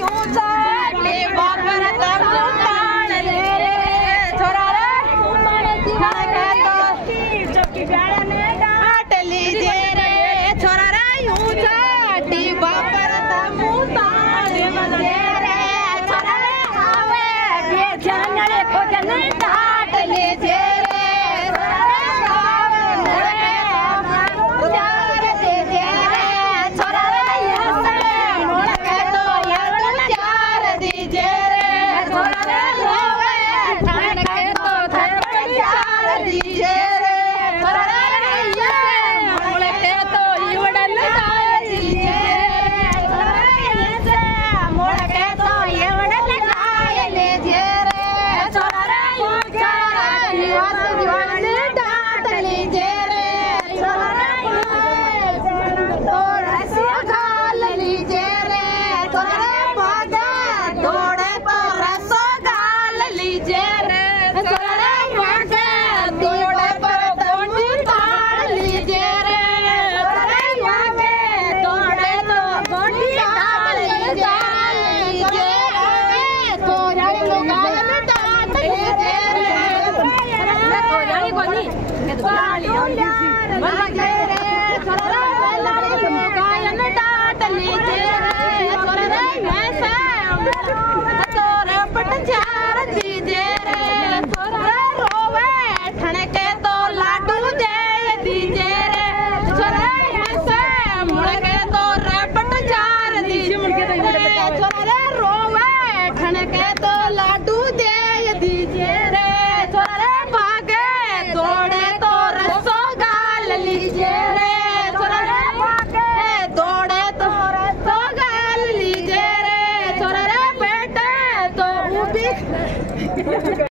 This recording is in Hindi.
यूं चाटे बापर तब तान ले रे छोरा रे खड़के तो चौकी गाड़ा ने डाट लीजिए रे छोरा रे यूं चाटी बापर तब तान ले रे छोरा रे आवे बेजान रे खोजन डाट लीजिए